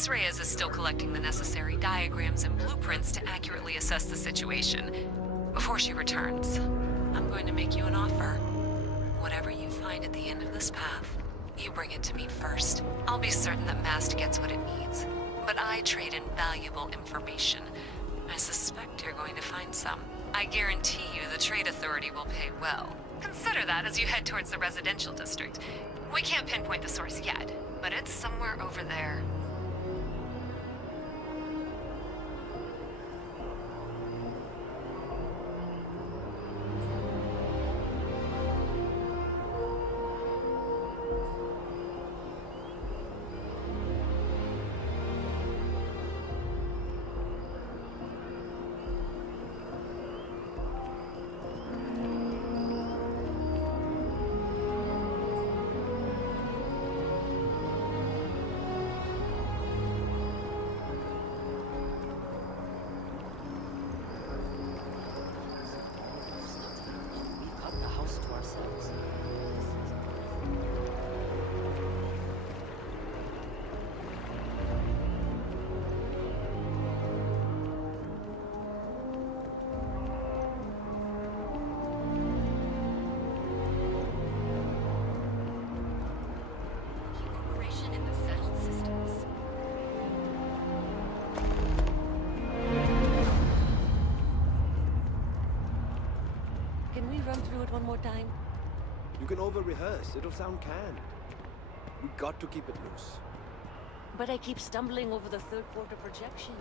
Miss Reyes is still collecting the necessary diagrams and blueprints to accurately assess the situation. Before she returns, I'm going to make you an offer. Whatever you find at the end of this path, you bring it to me first. I'll be certain that Mast gets what it needs, but I trade in valuable information. I suspect you're going to find some. I guarantee you the Trade Authority will pay well. Consider that as you head towards the residential district. We can't pinpoint the source yet, but it's somewhere over there. Run through it one more time? You can over-rehearse. It'll sound canned. We got to keep it loose. But I keep stumbling over the third quarter projections.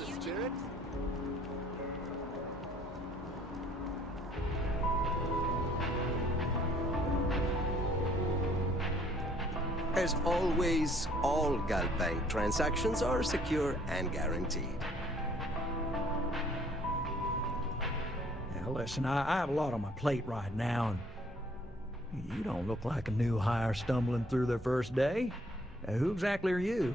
the spirit? As always, all Galbank transactions are secure and guaranteed. Now, listen, I have a lot on my plate right now, and you don't look like a new hire stumbling through their first day. Now, who exactly are you?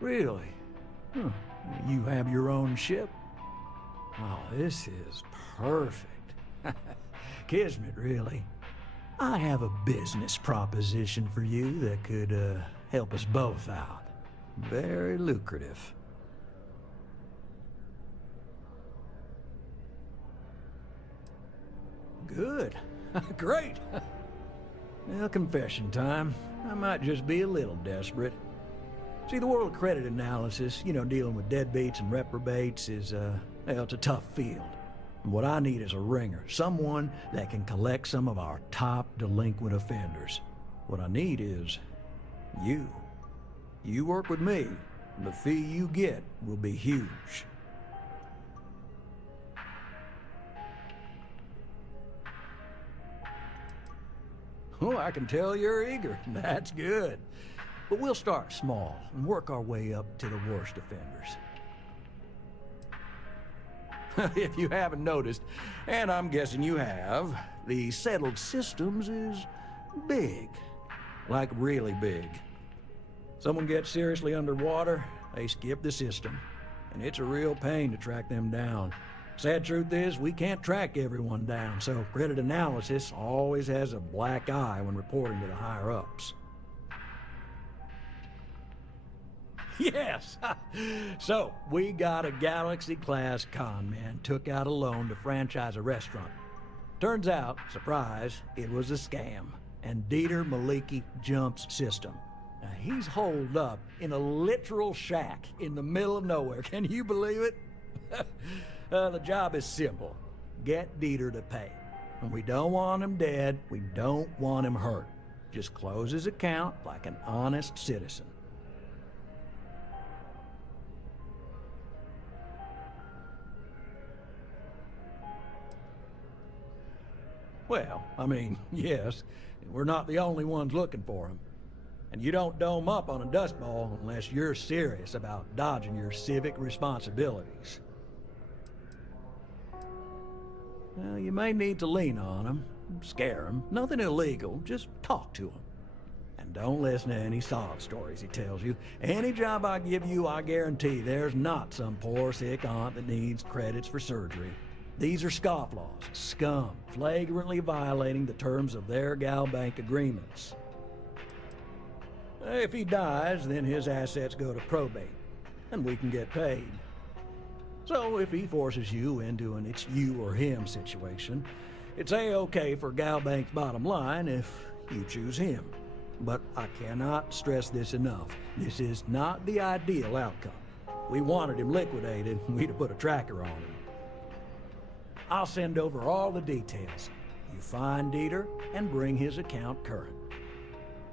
Really? Huh. You have your own ship? Oh, this is perfect. Kismet, really. I have a business proposition for you that could help us both out. Very lucrative. Good. Great. Well, confession time. I might just be a little desperate. See, the world of credit analysis, dealing with deadbeats and reprobates is, well, it's a tough field. And what I need is a ringer, someone that can collect some of our top delinquent offenders. What I need is you. You work with me, and the fee you get will be huge. Oh, I can tell you're eager. That's good. But we'll start small and work our way up to the worst offenders. If you haven't noticed, and I'm guessing you have, the settled systems is big. Like really big. Someone gets seriously underwater, they skip the system. And it's a real pain to track them down. Sad truth is, we can't track everyone down, so credit analysis always has a black eye when reporting to the higher-ups. Yes! So, we got a Galaxy-class con man took out a loan to franchise a restaurant. Turns out, surprise, it was a scam. And Dieter Maliki jumps system. Now, he's holed up in a literal shack in the middle of nowhere. Can you believe it? The job is simple. Get Dieter to pay. And we don't want him dead, we don't want him hurt. Just close his account like an honest citizen. Well, I mean, yes, we're not the only ones looking for him. And you don't dome up on a dust ball unless you're serious about dodging your civic responsibilities. Well, you may need to lean on him, scare him, nothing illegal, just talk to him. And don't listen to any sob stories he tells you. Any job I give you, I guarantee there's not some poor sick aunt that needs credits for surgery. These are scofflaws, scum, flagrantly violating the terms of their Galbank agreements. If he dies, then his assets go to probate, and we can get paid. So if he forces you into an it's you or him situation, it's A-okay for Galbank's bottom line if you choose him. But I cannot stress this enough. This is not the ideal outcome. We wanted him liquidated, we'd have put a tracker on him. I'll send over all the details. You find Dieter and bring his account current.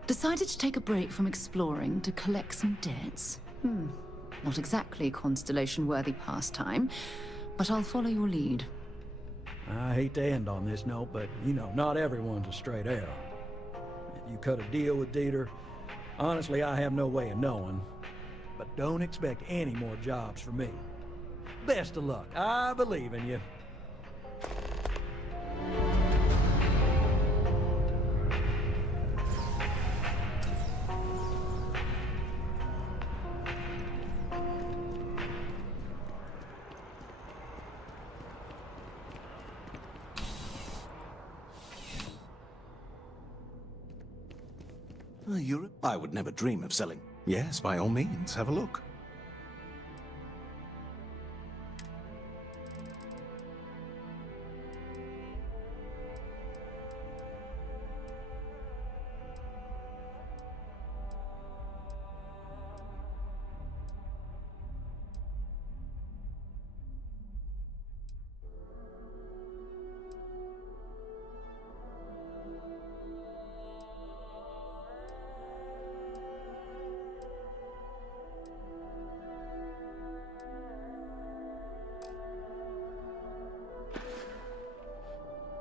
Decided to take a break from exploring to collect some debts? Not exactly Constellation-worthy pastime, but I'll follow your lead. I hate to end on this note, but, not everyone's a straight arrow. If you cut a deal with Dieter, honestly, I have no way of knowing. But don't expect any more jobs from me. Best of luck. I believe in you. Europe? I would never dream of selling. Yes, by all means, have a look.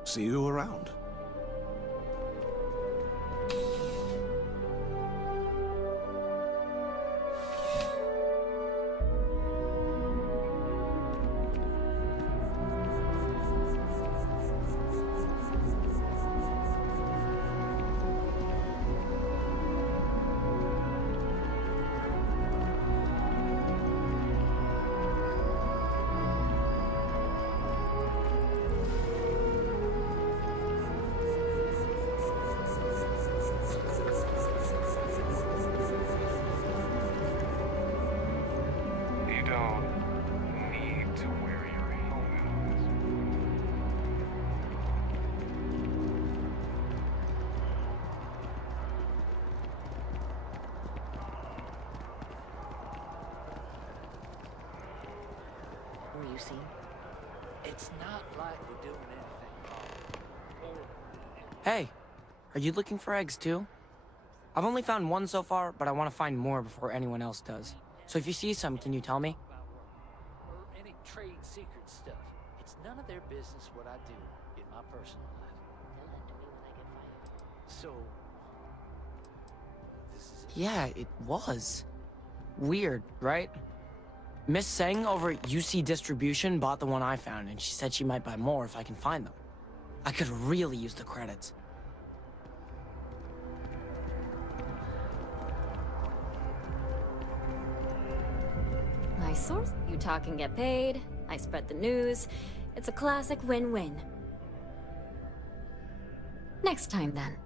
See you around. You don't need to wear your helmet on this one. Were you seen? It's not like we're doing anything wrong. Hey, are you looking for eggs too? I've only found one so far, but I want to find more before anyone else does. So if you see some, can you tell me? Or any trade secret stuff. It's none of their business what I do in my personal life. Tell that to me when I get fired. So, this is it. Yeah, it was. Weird, right? Miss Seng over at UC Distribution bought the one I found, and she said she might buy more if I can find them. I could really use the credits. I source, you talk and get paid, I spread the news. It's a classic win-win. Next time, then.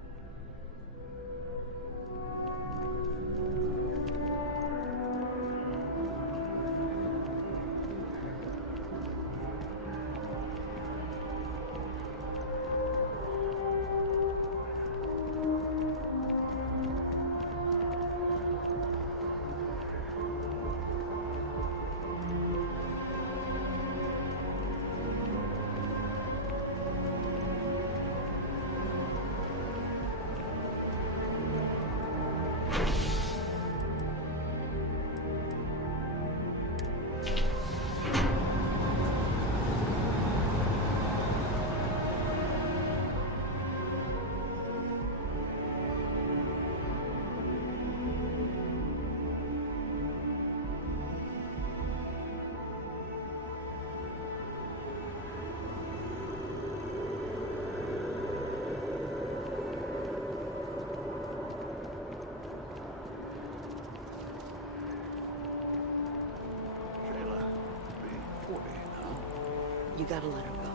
You gotta let her go.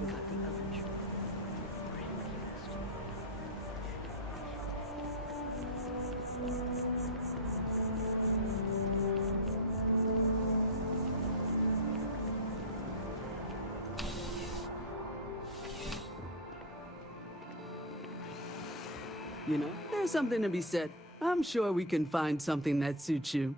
We got the other jury. You know, there's something to be said. I'm sure we can find something that suits you.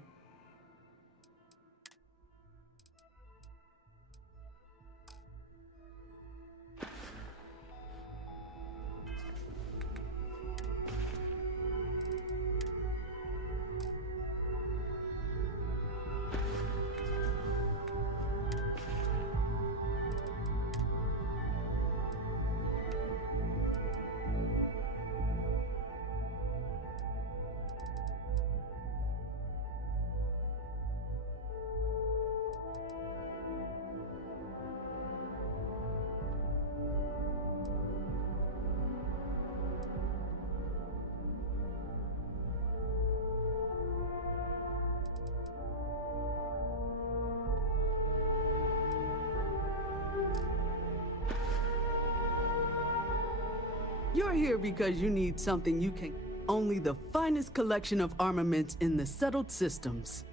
You're here because you need something you can. Only the finest collection of armaments in the settled systems.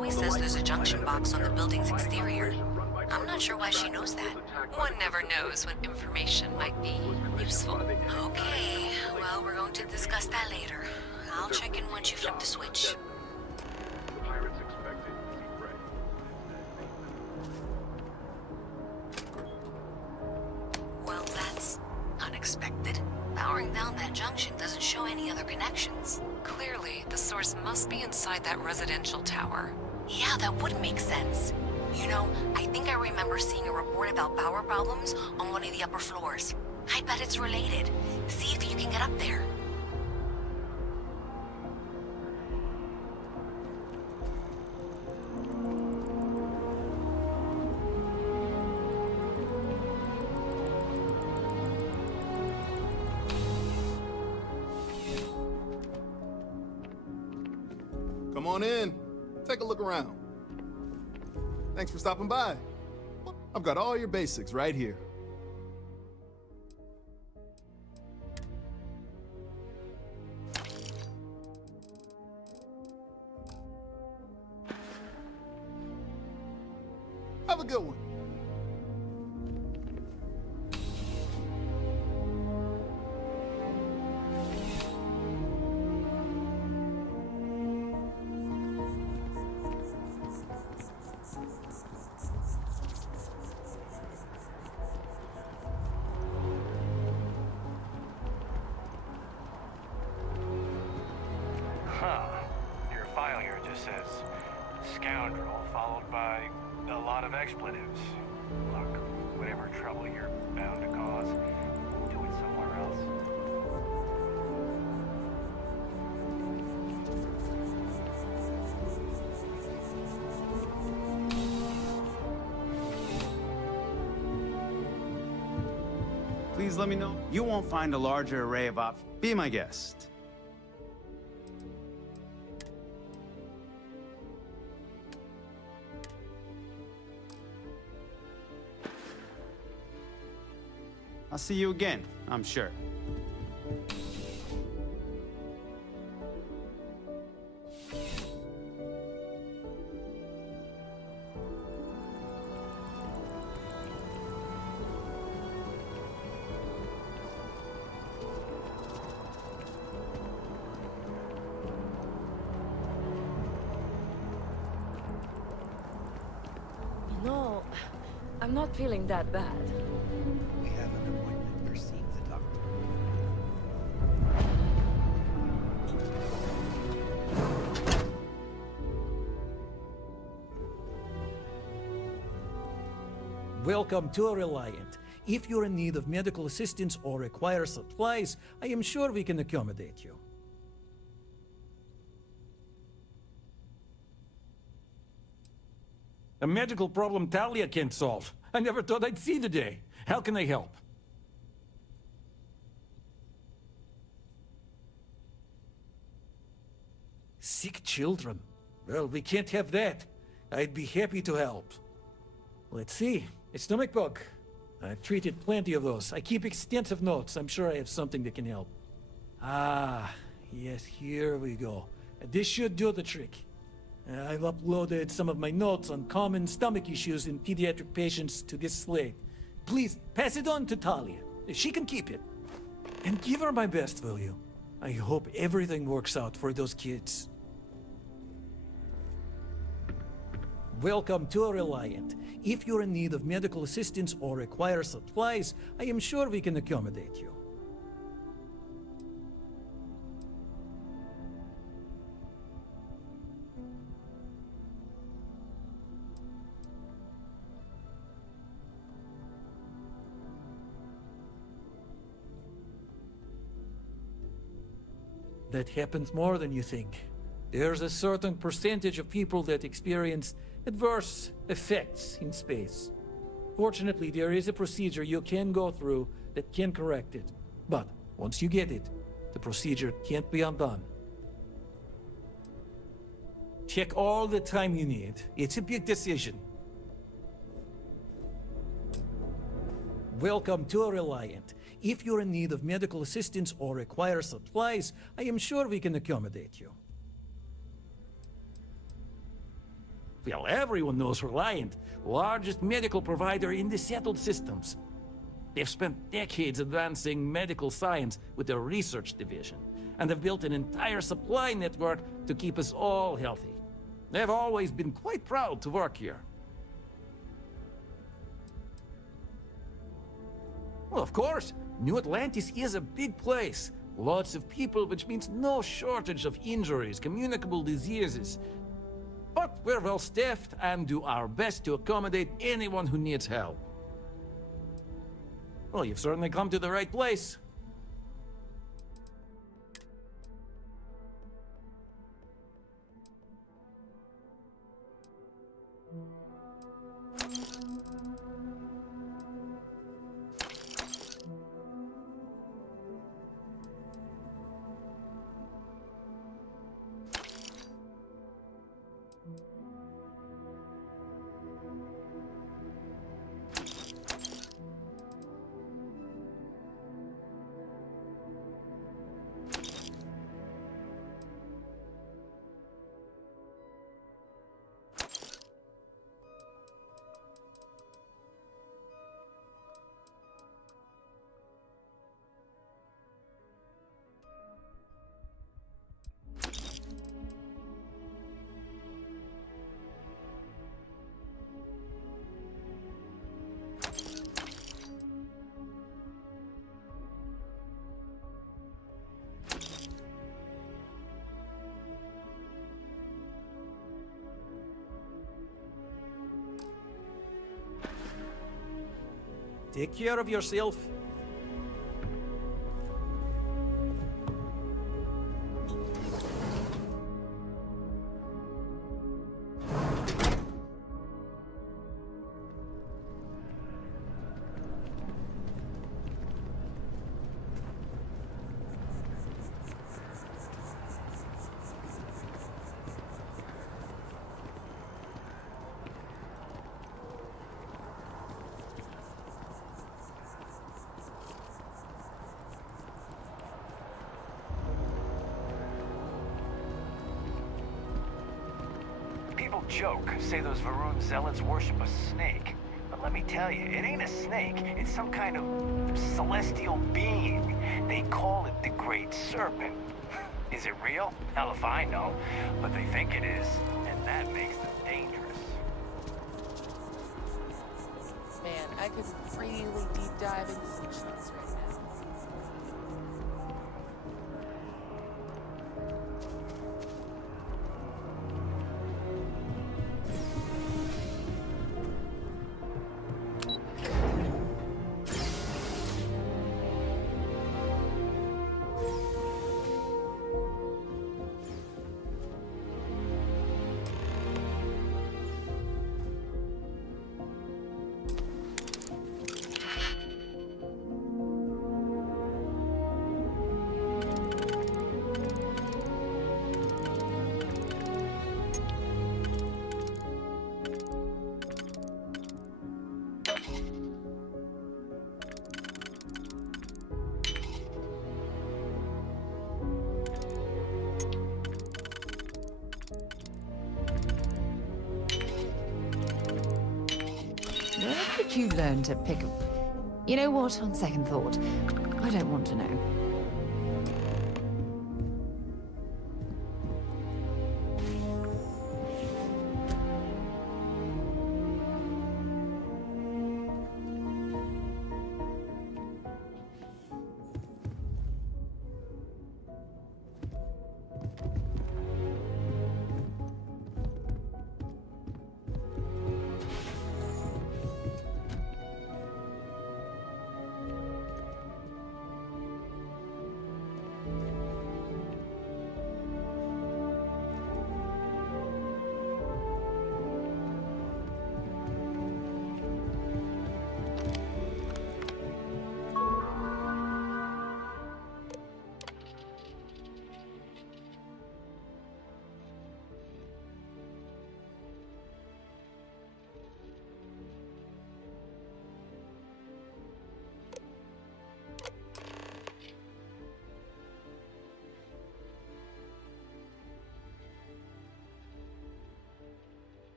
Chloe says there's a junction box on the building's exterior. I'm not sure why she knows that. One never knows when information might be useful. Okay, well, we're going to discuss that later. I'll check in once you flip the switch. The pirates expected easy prey. Well, that's unexpected. Powering down that junction doesn't show any other connections. Clearly, the source must be inside that residential tower. Yeah, that would make sense. You know, I think I remember seeing a report about power problems on one of the upper floors. I bet it's related. See if you can get up there. Come on in. Take a look around. Thanks for stopping by. I've got all your basics right here. Have a good one. Huh. Your file here just says scoundrel, followed by a lot of expletives. Look, whatever trouble you're bound to cause, do it somewhere else. Please let me know. You won't find a larger array of options. Be my guest. I'll see you again, I'm sure. No, I'm not feeling that bad. We have an appointment. You're seeing the doctor. Welcome to Reliant. If you're in need of medical assistance or require supplies, I am sure we can accommodate you. A medical problem Talia can't solve. I never thought I'd see the day. How can I help? Sick children. Well, we can't have that. I'd be happy to help. Let's see. A stomach bug. I've treated plenty of those. I keep extensive notes. I'm sure I have something that can help. Ah, yes, here we go. This should do the trick. I've uploaded some of my notes on common stomach issues in pediatric patients to this slate. Please, pass it on to Talia. She can keep it. And give her my best, will you? I hope everything works out for those kids. Welcome to Reliant. If you're in need of medical assistance or require supplies, I am sure we can accommodate you. That happens more than you think. There's a certain percentage of people that experience adverse effects in space. Fortunately, there is a procedure you can go through that can correct it. But once you get it, the procedure can't be undone. Take all the time you need. It's a big decision. Welcome to Reliant. If you're in need of medical assistance or require supplies, I am sure we can accommodate you. Well, everyone knows Reliant, largest medical provider in the settled systems. They've spent decades advancing medical science with their research division, and have built an entire supply network to keep us all healthy. They've always been quite proud to work here. Well, of course, New Atlantis is a big place. Lots of people, which means no shortage of injuries, communicable diseases. But we're well staffed and do our best to accommodate anyone who needs help. Well, you've certainly come to the right place. Take care of yourself. People joke, say those Varun zealots worship a snake. But let me tell you, it ain't a snake. It's some kind of celestial being. They call it the Great Serpent. Is it real? Hell if I know. But they think it is, and that makes them dangerous. Man, I could really deep dive into some shots right now. Where did you learn to pick up? You know what, on second thought, I don't want to know.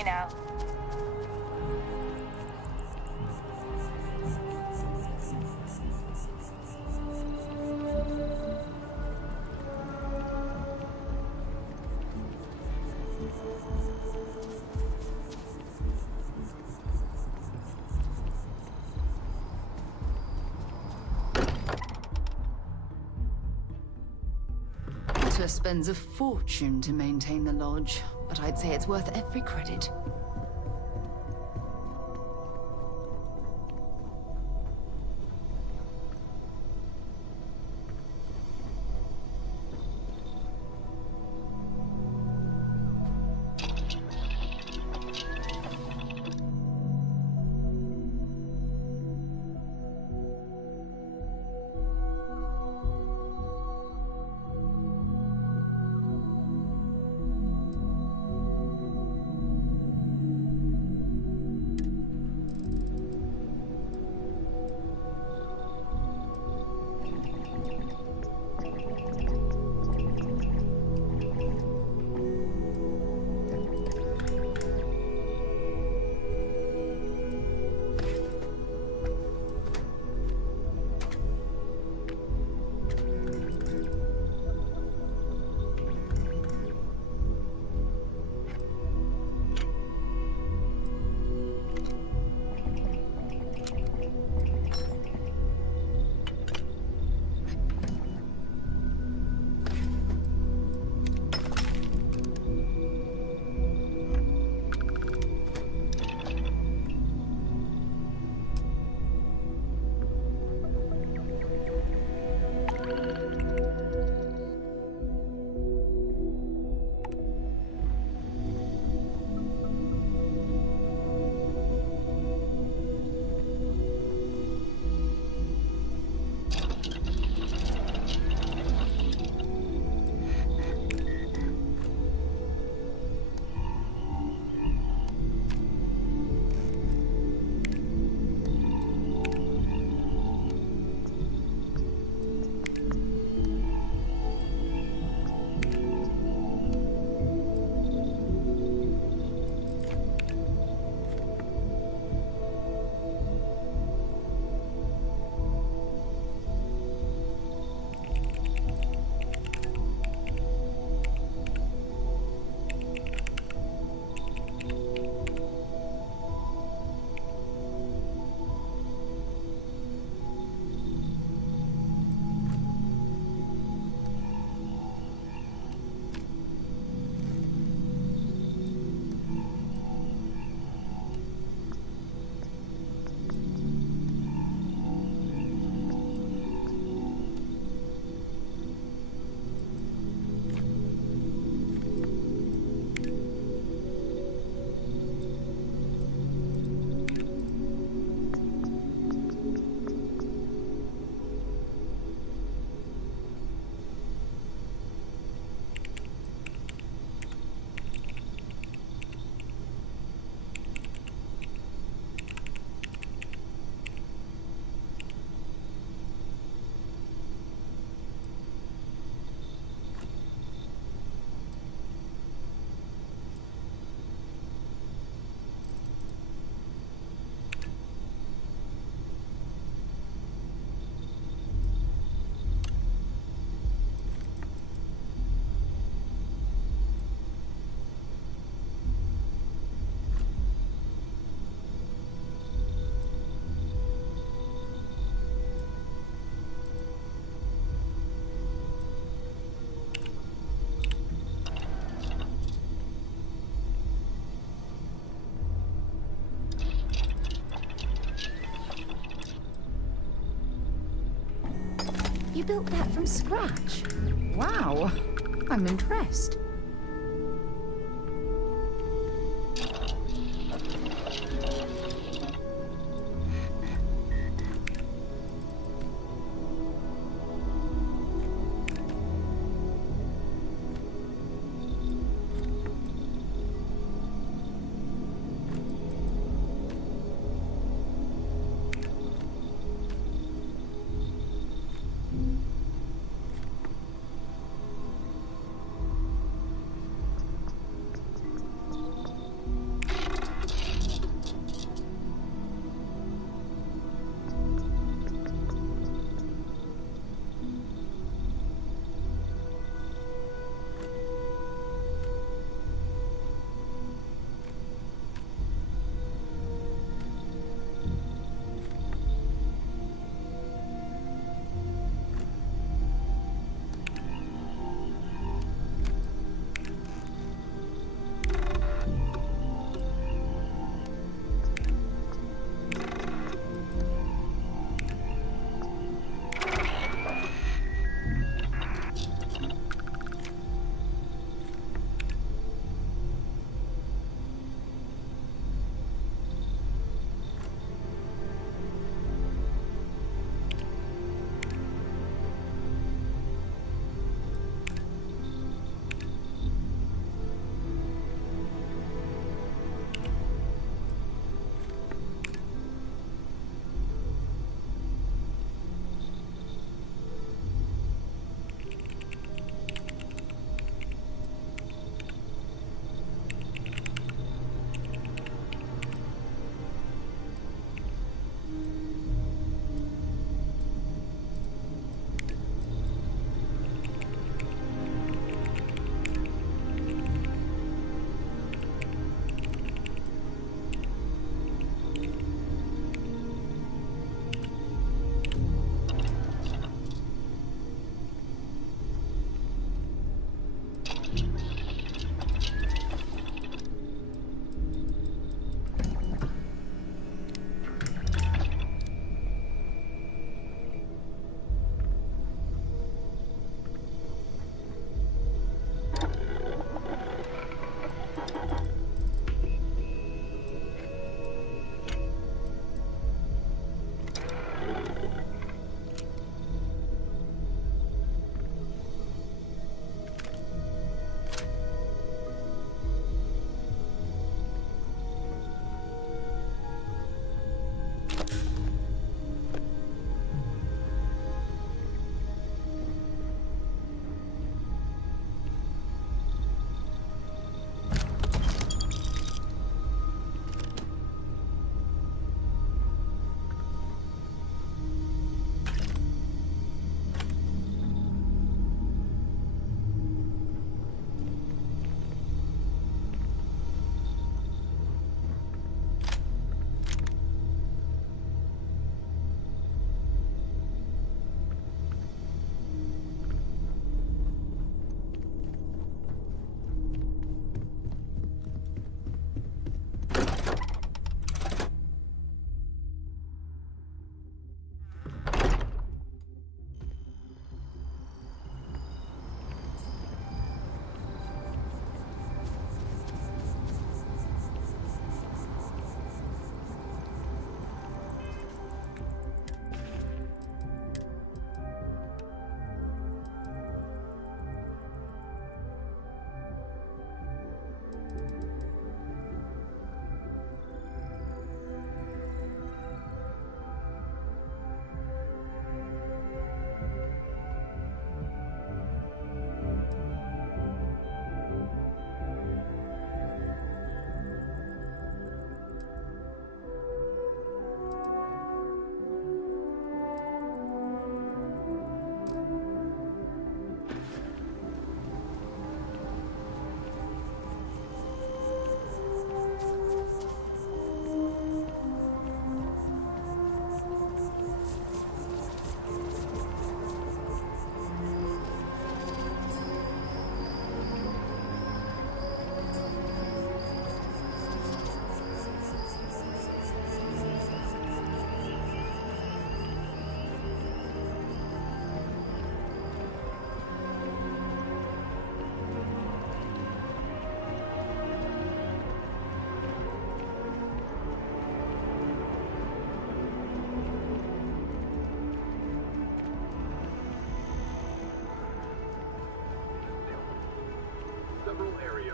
me now. Spends a fortune to maintain the lodge, but I'd say it's worth every credit. You built that from scratch? Wow, I'm impressed.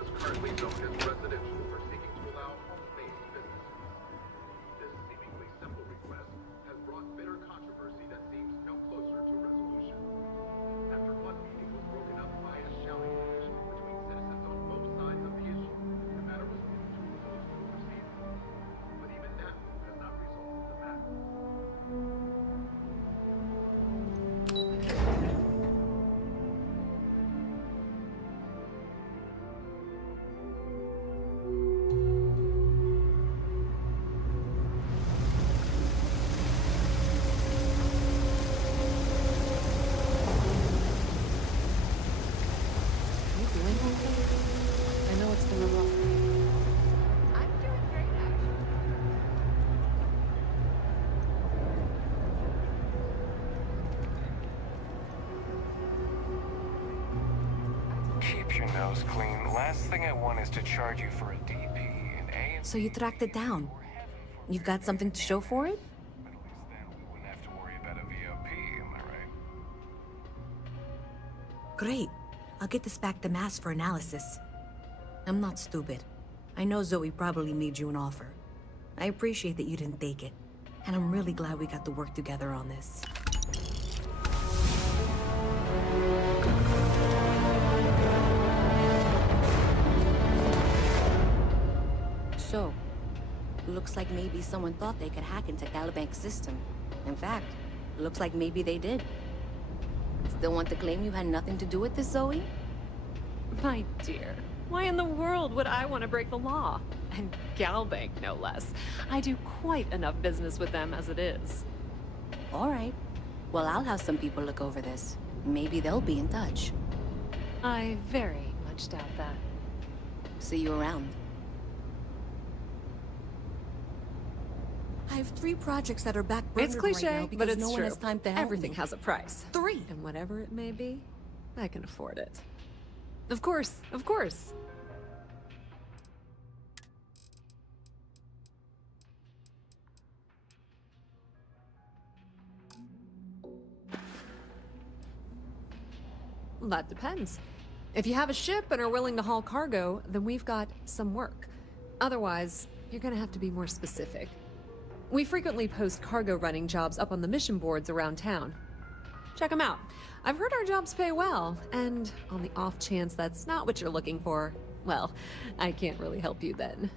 is currently known as residential for seeking to allow home-based businesses. This seemingly simple request has brought bitter controversy that seems no closer to resolution. After one meeting was broken up by a shouting match between citizens on both sides of the issue, the matter was moved to a closed door proceeding. But even that move has not resolved the matter. You doing okay? I know it's been a rough week. I'm doing great, Keep your nose clean. Last thing I want is to charge you for a DP in A and So you tracked it down. You've got something to show for it? wouldn't have to worry about a VOP, am I right? Great. I'll get this back to Mass for analysis. I'm not stupid. I know Zoe probably made you an offer. I appreciate that you didn't take it. And I'm really glad we got to work together on this. So, looks like maybe someone thought they could hack into Galbank's system. In fact, looks like maybe they did. Still want to claim you had nothing to do with this, Zoe? My dear, why in the world would I want to break the law? And Galbank, no less. I do quite enough business with them as it is. All right. Well, I'll have some people look over this. Maybe they'll be in touch. I very much doubt that. See you around. I have 3 projects that are backburnered It's cliche, right now because but it's no one true. has time to help Everything me. has a price. 3. And whatever it may be, I can afford it. Of course, of course. Well, that depends. If you have a ship and are willing to haul cargo, then we've got some work. Otherwise, you're gonna have to be more specific. We frequently post cargo running jobs up on the mission boards around town. Check them out. I've heard our jobs pay well, and on the off chance that's not what you're looking for, well, I can't really help you then.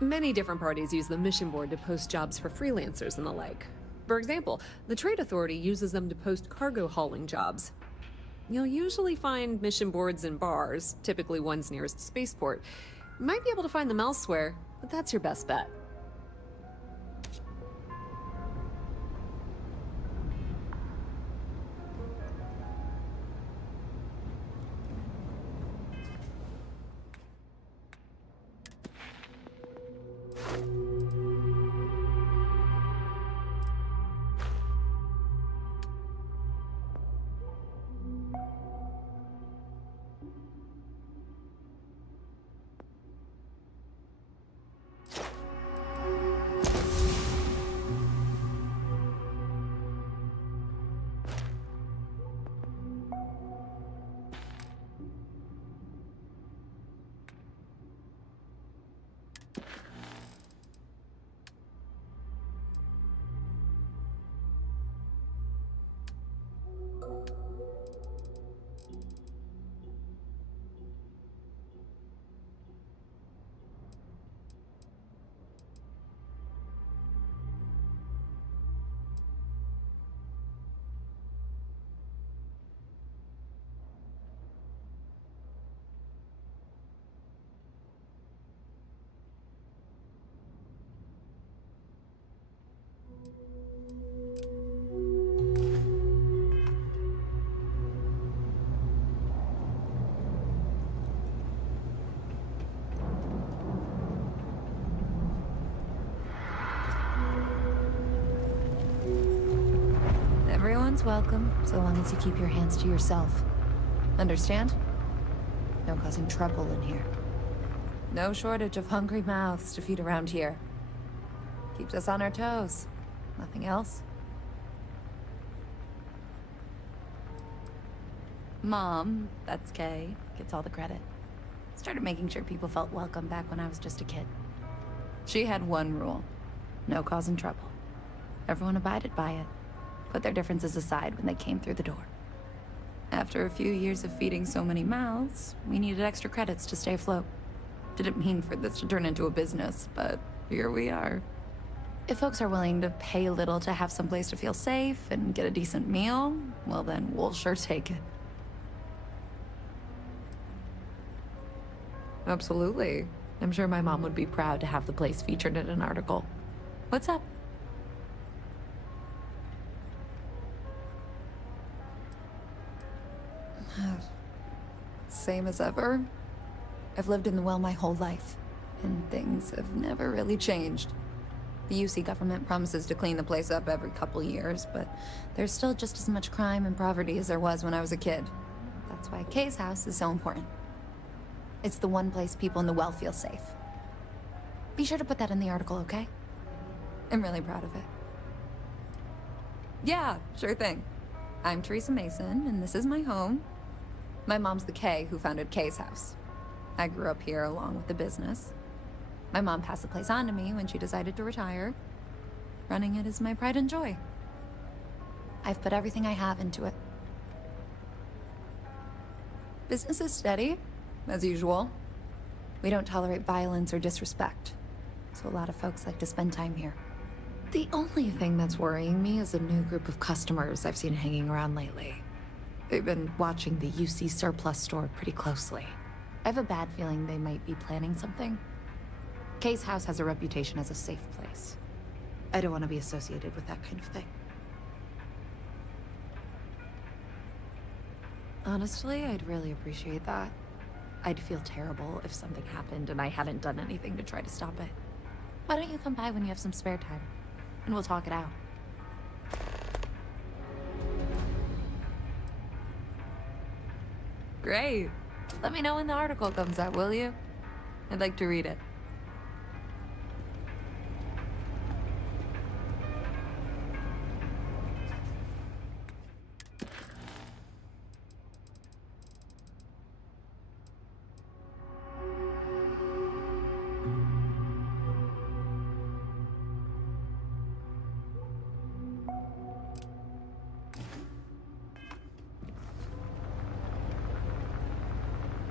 Many different parties use the mission board to post jobs for freelancers and the like. For example, the Trade Authority uses them to post cargo hauling jobs. You'll usually find mission boards in bars, typically ones nearest spaceport. You might be able to find them elsewhere, but that's your best bet. Everyone's welcome, so long as you keep your hands to yourself. Understand? No causing trouble in here. No shortage of hungry mouths to feed around here. Keeps us on our toes. Nothing else. Mom, that's Kay, gets all the credit. Started making sure people felt welcome back when I was just a kid. She had one rule: no causing trouble. Everyone abided by it, put their differences aside when they came through the door. After a few years of feeding so many mouths, we needed extra credits to stay afloat. Didn't mean for this to turn into a business, but here we are. If folks are willing to pay a little to have someplace to feel safe and get a decent meal, well then, we'll sure take it. Absolutely. I'm sure my mom would be proud to have the place featured in an article. What's up? Same as ever. I've lived in the well my whole life, and things have never really changed. The UC government promises to clean the place up every couple years, but there's still just as much crime and poverty as there was when I was a kid. That's why Kay's house is so important. It's the one place people in the well feel safe. Be sure to put that in the article, okay? I'm really proud of it. Yeah, sure thing. I'm Teresa Mason, and this is my home. My mom's the Kay who founded Kay's house. I grew up here along with the business. My mom passed the place on to me when she decided to retire. Running it is my pride and joy. I've put everything I have into it. Business is steady, as usual. We don't tolerate violence or disrespect, so a lot of folks like to spend time here. The only thing that's worrying me is a new group of customers I've seen hanging around lately. They've been watching the UC surplus store pretty closely. I have a bad feeling they might be planning something. Kay's house has a reputation as a safe place. I don't want to be associated with that kind of thing. Honestly, I'd really appreciate that. I'd feel terrible if something happened and I hadn't done anything to try to stop it. Why don't you come by when you have some spare time, and we'll talk it out. Great. Let me know when the article comes out, will you? I'd like to read it.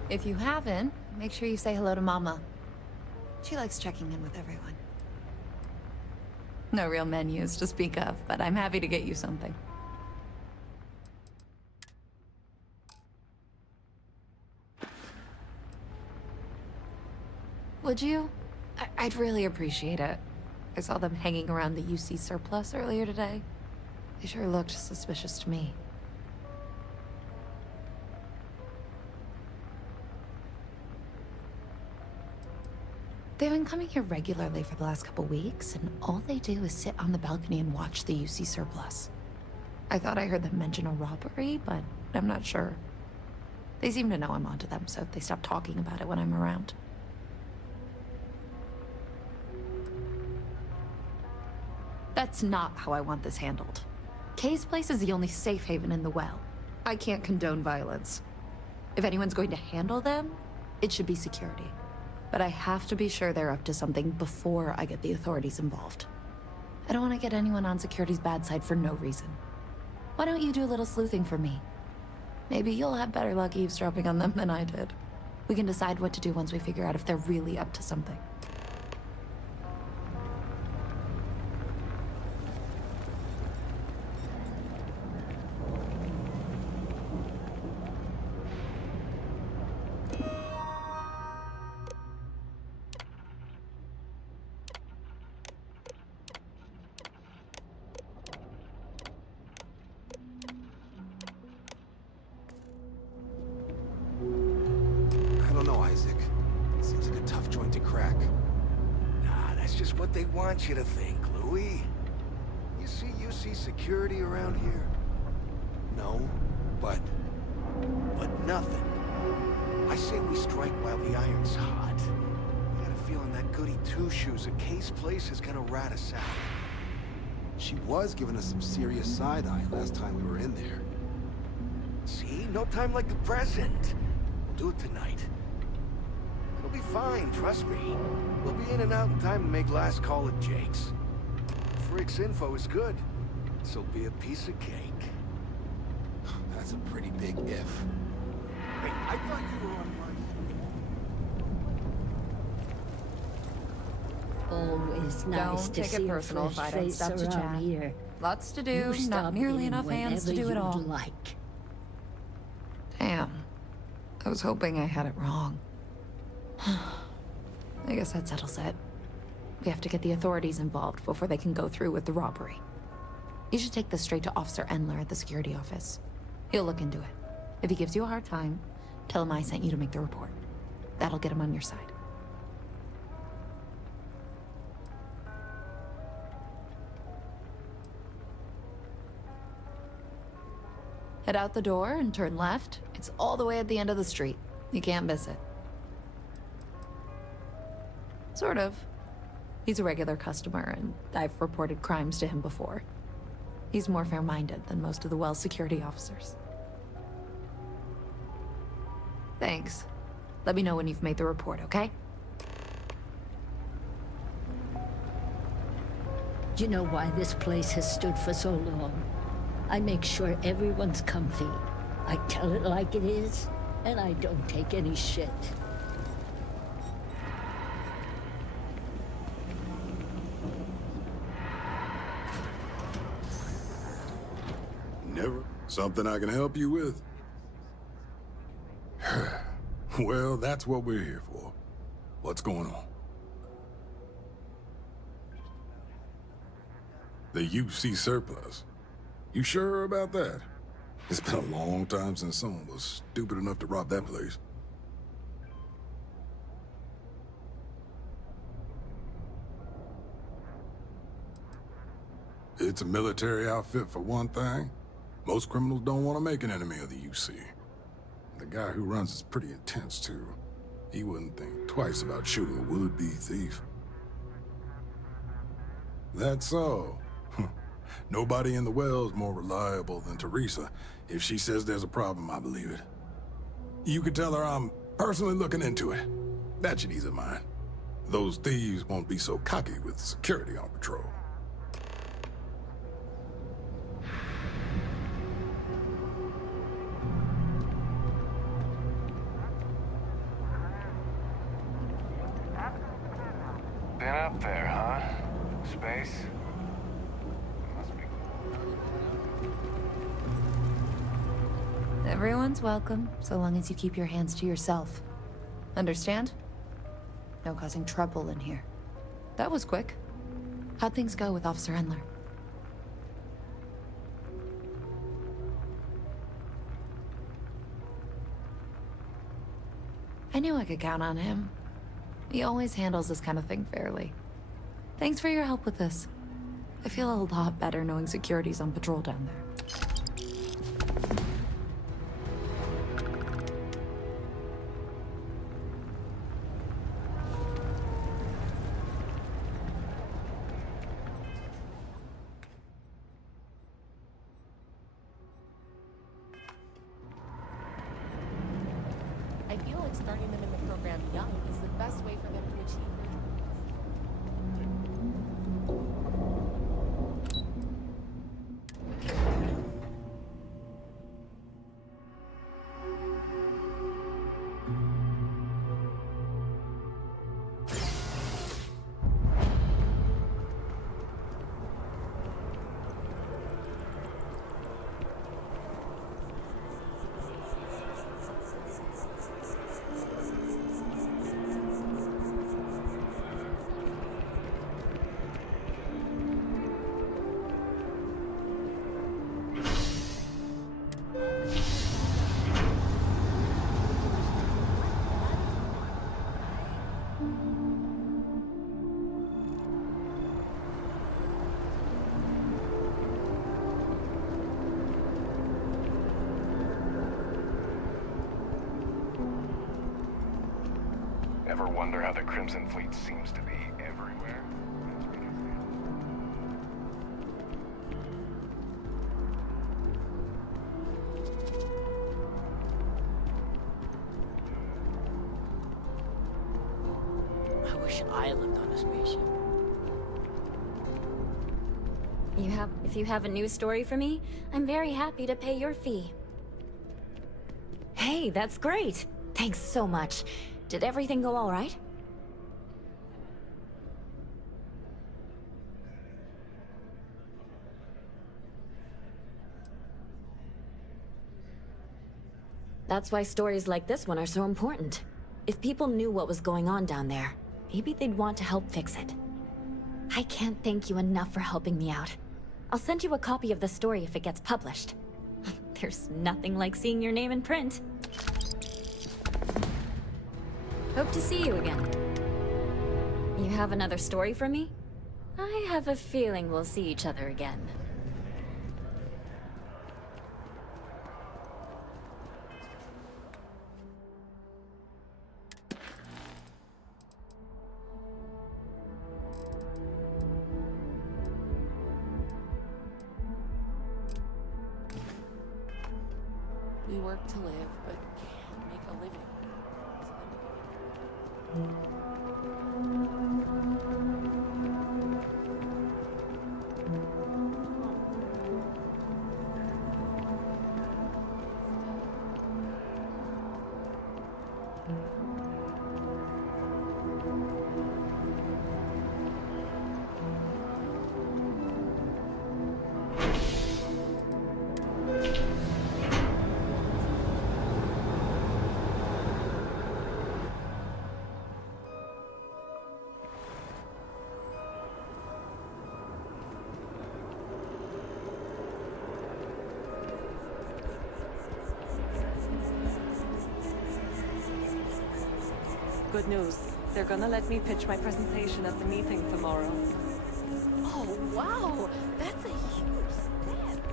If you haven't, make sure you say hello to Mama. She likes checking in with everyone. No real menus to speak of, but I'm happy to get you something. Would you? I'd really appreciate it. I saw them hanging around the UC surplus earlier today. They sure looked suspicious to me. They've been coming here regularly for the last couple weeks, and all they do is sit on the balcony and watch the UC surplus. I thought I heard them mention a robbery, but I'm not sure. They seem to know I'm onto them, so they stop talking about it when I'm around. That's not how I want this handled. Kay's place is the only safe haven in the well. I can't condone violence. If anyone's going to handle them, it should be security. But I have to be sure they're up to something before I get the authorities involved. I don't want to get anyone on security's bad side for no reason. Why don't you do a little sleuthing for me? Maybe you'll have better luck eavesdropping on them than I did. We can decide what to do once we figure out if they're really up to something. You to think, Louis? You see security around here? No, but nothing. I say we strike while the iron's hot. I got a feeling that goody two-shoes at Kay's place is gonna rat us out. She was giving us some serious side-eye last time we were in there. See? No time like the present. We'll do it tonight. It'll be fine, trust me. We'll be in and out in time to make last call at Jake's. Frick's info is good. This'll be a piece of cake. That's a pretty big if. Hey, I thought you were on Always nice Don't to take see it a personal fresh if I don't face stop to around chat. here. Lots to do, You not stop nearly in enough hands to whenever do it all. you'd like. Damn. I was hoping I had it wrong. I guess that settles it. We have to get the authorities involved before they can go through with the robbery. You should take this straight to Officer Endler at the security office. He'll look into it. If he gives you a hard time, tell him I sent you to make the report. That'll get him on your side. Head out the door and turn left. It's all the way at the end of the street. You can't miss it. Sort of. He's a regular customer, and I've reported crimes to him before. He's more fair-minded than most of the Wells security officers. Thanks. Let me know when you've made the report, okay? Do you know why this place has stood for so long? I make sure everyone's comfy. I tell it like it is, and I don't take any shit. Never something I can help you with? Well, that's what we're here for. What's going on? The UC surplus. You sure about that? It's been a long time since someone was stupid enough to rob that place. It's a military outfit for one thing. Most criminals don't want to make an enemy of the UC. The guy who runs is pretty intense, too. He wouldn't think twice about shooting a would-be thief. That's so. Nobody in the Well's more reliable than Teresa. If she says there's a problem, I believe it. You could tell her I'm personally looking into it. That should ease her mind. Those thieves won't be so cocky with security on patrol. Been up there, huh? Space? Everyone's welcome, so long as you keep your hands to yourself. Understand? No causing trouble in here. That was quick. How'd things go with Officer Endler? I knew I could count on him. He always handles this kind of thing fairly. Thanks for your help with this. I feel a lot better knowing security's on patrol down there. I feel like starting them in the program young is the best way for them to achieve their Ever wonder how the Crimson Fleet seems to be everywhere? wish I lived on a spaceship. If you have a news story for me, I'm very happy to pay your fee. Hey, that's great. Thanks so much. Did everything go all right? That's why stories like this one are so important. If people knew what was going on down there, maybe they'd want to help fix it. I can't thank you enough for helping me out. I'll send you a copy of the story if it gets published. There's nothing like seeing your name in print. Hope to see you again. You have another story for me? I have a feeling we'll see each other again. We work to live, but can't make a living. Good news. They're gonna let me pitch my presentation at the meeting tomorrow. Oh, wow! That's a huge step!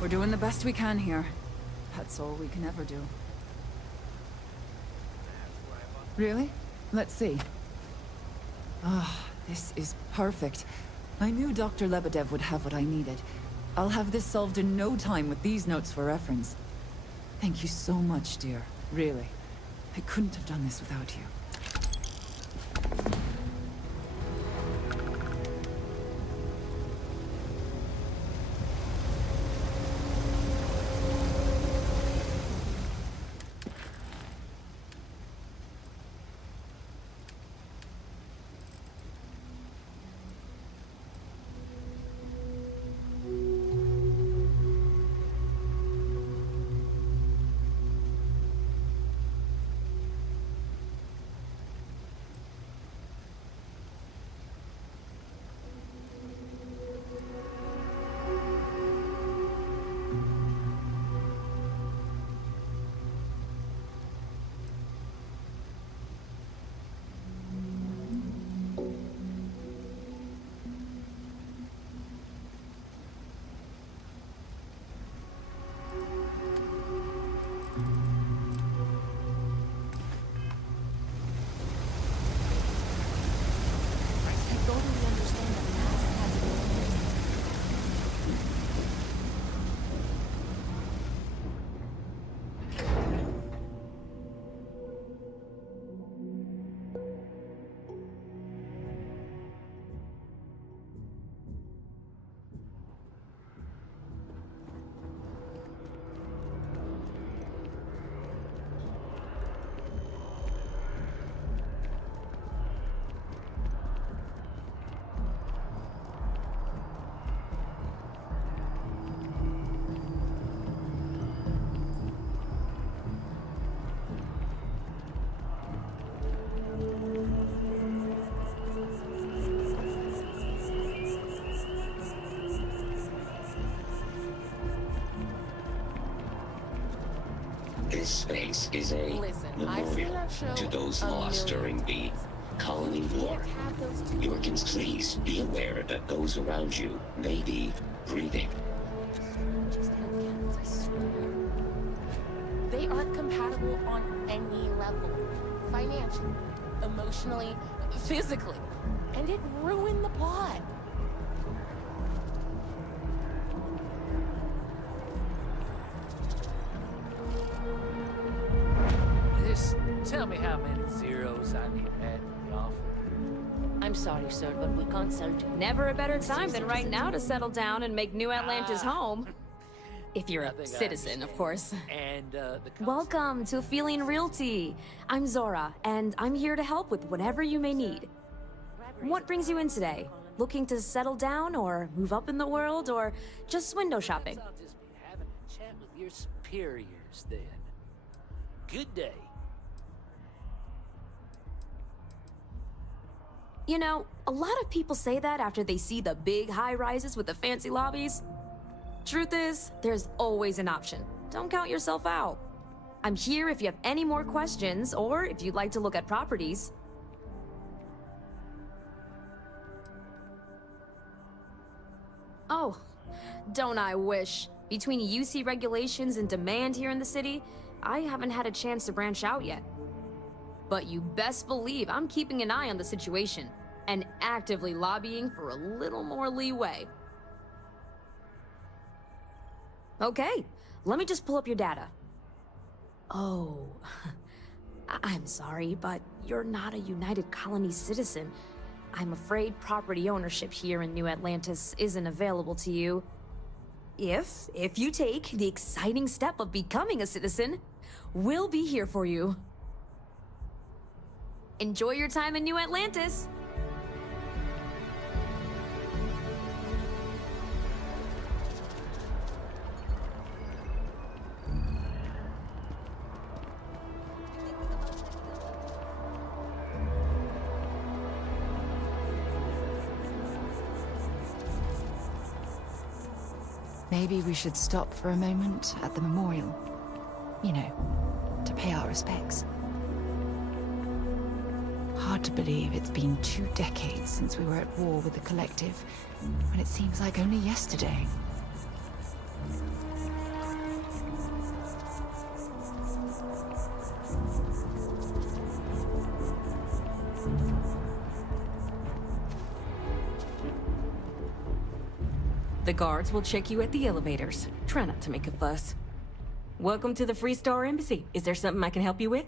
We're doing the best we can here. That's all we can ever do. Really? Let's see. Ah, this is perfect. I knew Dr. Lebedev would have what I needed. I'll have this solved in no time with these notes for reference. Thank you so much, dear. Really. I couldn't have done this without you. This space is a memorial to those lost during the colony war. Yorkins, please be aware that those around you may be grieving. They aren't compatible on any level. Financially, emotionally, physically. And it ruined the plot. Just tell me how many zeros I need to add to the offer. I'm sorry, sir, but we can't sell to you. Never a better time than right now to settle down and make New Atlantis home. If you're a citizen, of course. And, Welcome to Feeling Realty. I'm Zora, and I'm here to help with whatever you may need. What brings you in today? Looking to settle down, or move up in the world, or just window shopping? I'll just be having a chat with your superiors then. Good day. You know, a lot of people say that after they see the big high-rises with the fancy lobbies. Truth is, there's always an option. Don't count yourself out. I'm here if you have any more questions, or if you'd like to look at properties. Oh, don't I wish. Between UC regulations and demand here in the city, I haven't had a chance to branch out yet. But you best believe I'm keeping an eye on the situation, and actively lobbying for a little more leeway. Okay, let me just pull up your data. Oh, I'm sorry, but you're not a United Colony citizen. I'm afraid property ownership here in New Atlantis isn't available to you. If you take the exciting step of becoming a citizen, we'll be here for you. Enjoy your time in New Atlantis! Maybe we should stop for a moment at the memorial. You know, to pay our respects. Hard to believe it's been 2 decades since we were at war with the Collective, when it seems like only yesterday. The guards will check you at the elevators. Try not to make a fuss. Welcome to the Free Star Embassy. Is there something I can help you with?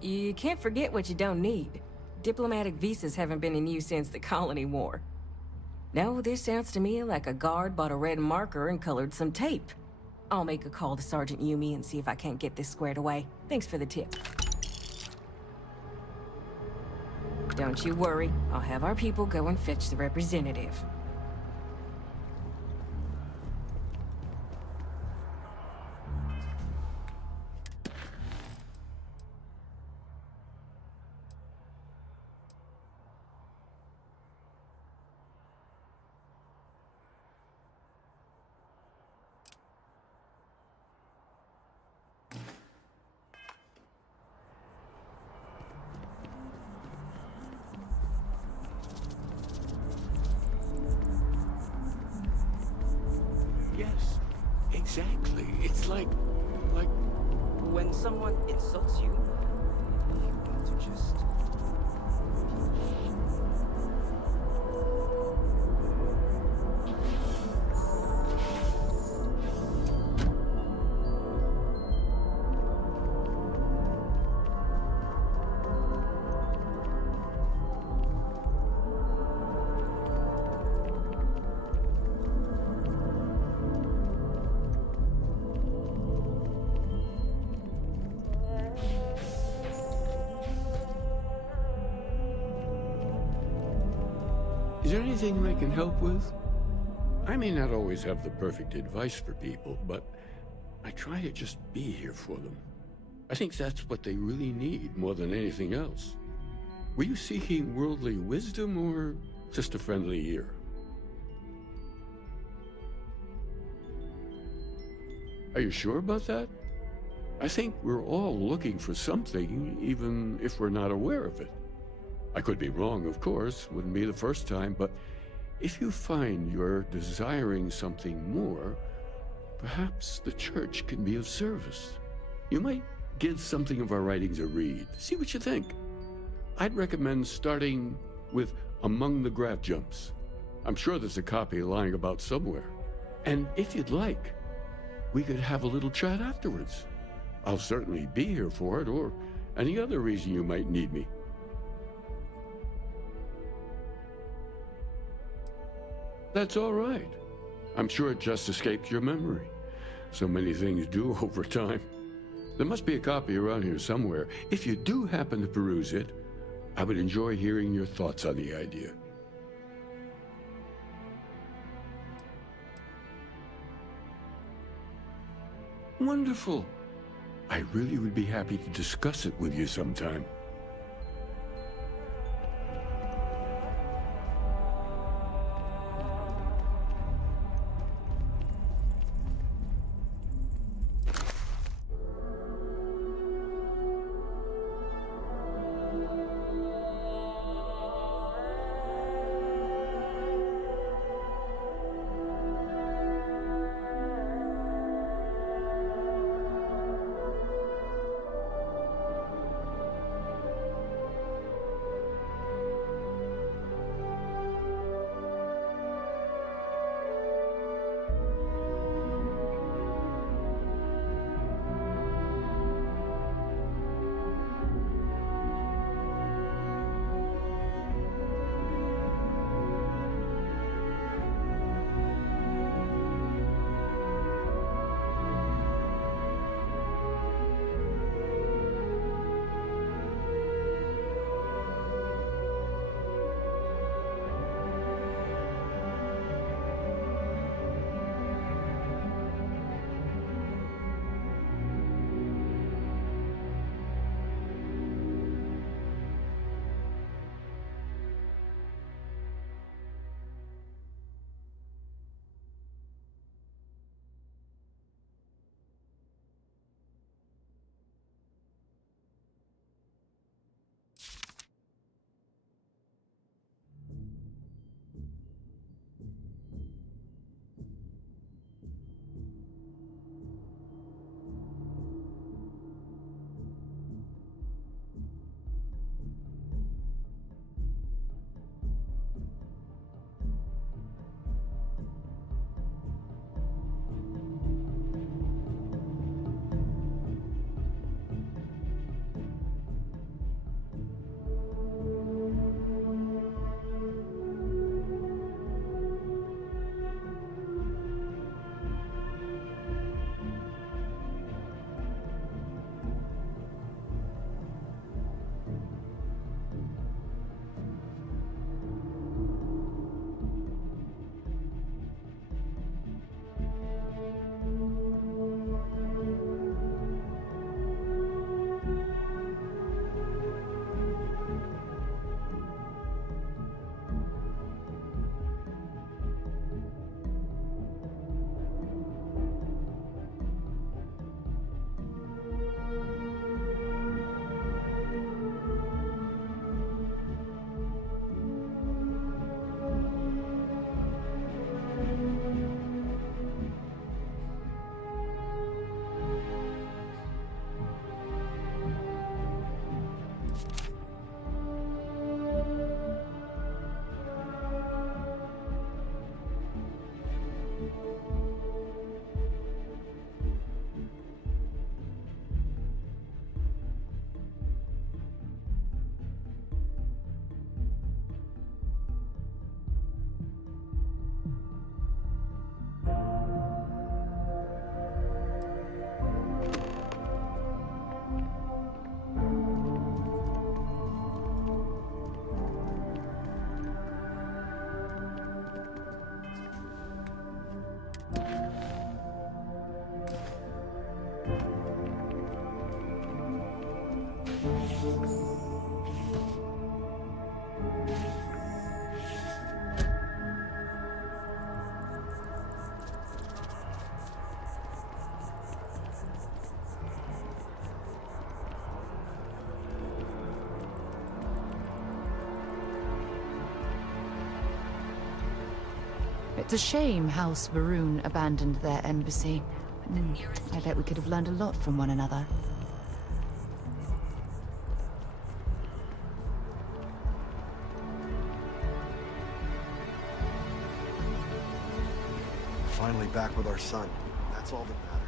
You can't forget what you don't need. Diplomatic visas haven't been in use since the Colony War. No, this sounds to me like a guard bought a red marker and colored some tape. I'll make a call to Sergeant Yumi and see if I can't get this squared away. Thanks for the tip. Don't you worry. I'll have our people go and fetch the representative. Yes, exactly. It's like... When someone insults you, you want to just... Is there anything I can help with? I may not always have the perfect advice for people, but I try to just be here for them. I think that's what they really need more than anything else. Were you seeking worldly wisdom or just a friendly ear? Are you sure about that? I think we're all looking for something, even if we're not aware of it. I could be wrong, of course, wouldn't be the first time, but if you find you're desiring something more, perhaps the church can be of service. You might give something of our writings a read. See what you think. I'd recommend starting with Among the Graph Jumps. I'm sure there's a copy lying about somewhere. And if you'd like, we could have a little chat afterwards. I'll certainly be here for it, or any other reason you might need me. That's all right. I'm sure it just escaped your memory. So many things do over time. There must be a copy around here somewhere. If you do happen to peruse it, I would enjoy hearing your thoughts on the idea. Wonderful. I really would be happy to discuss it with you sometime. It's a shame House Varun abandoned their embassy. I bet we could have learned a lot from one another. Finally back with our son. That's all that matters.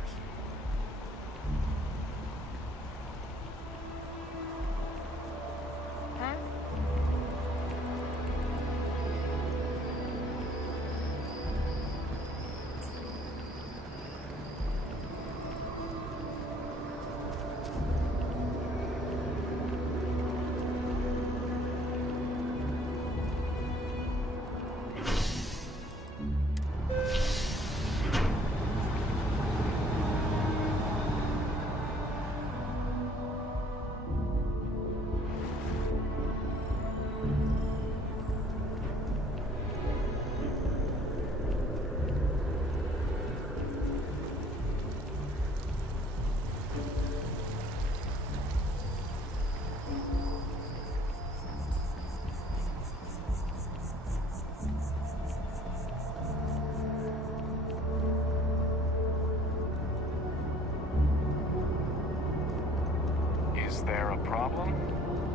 Is there a problem?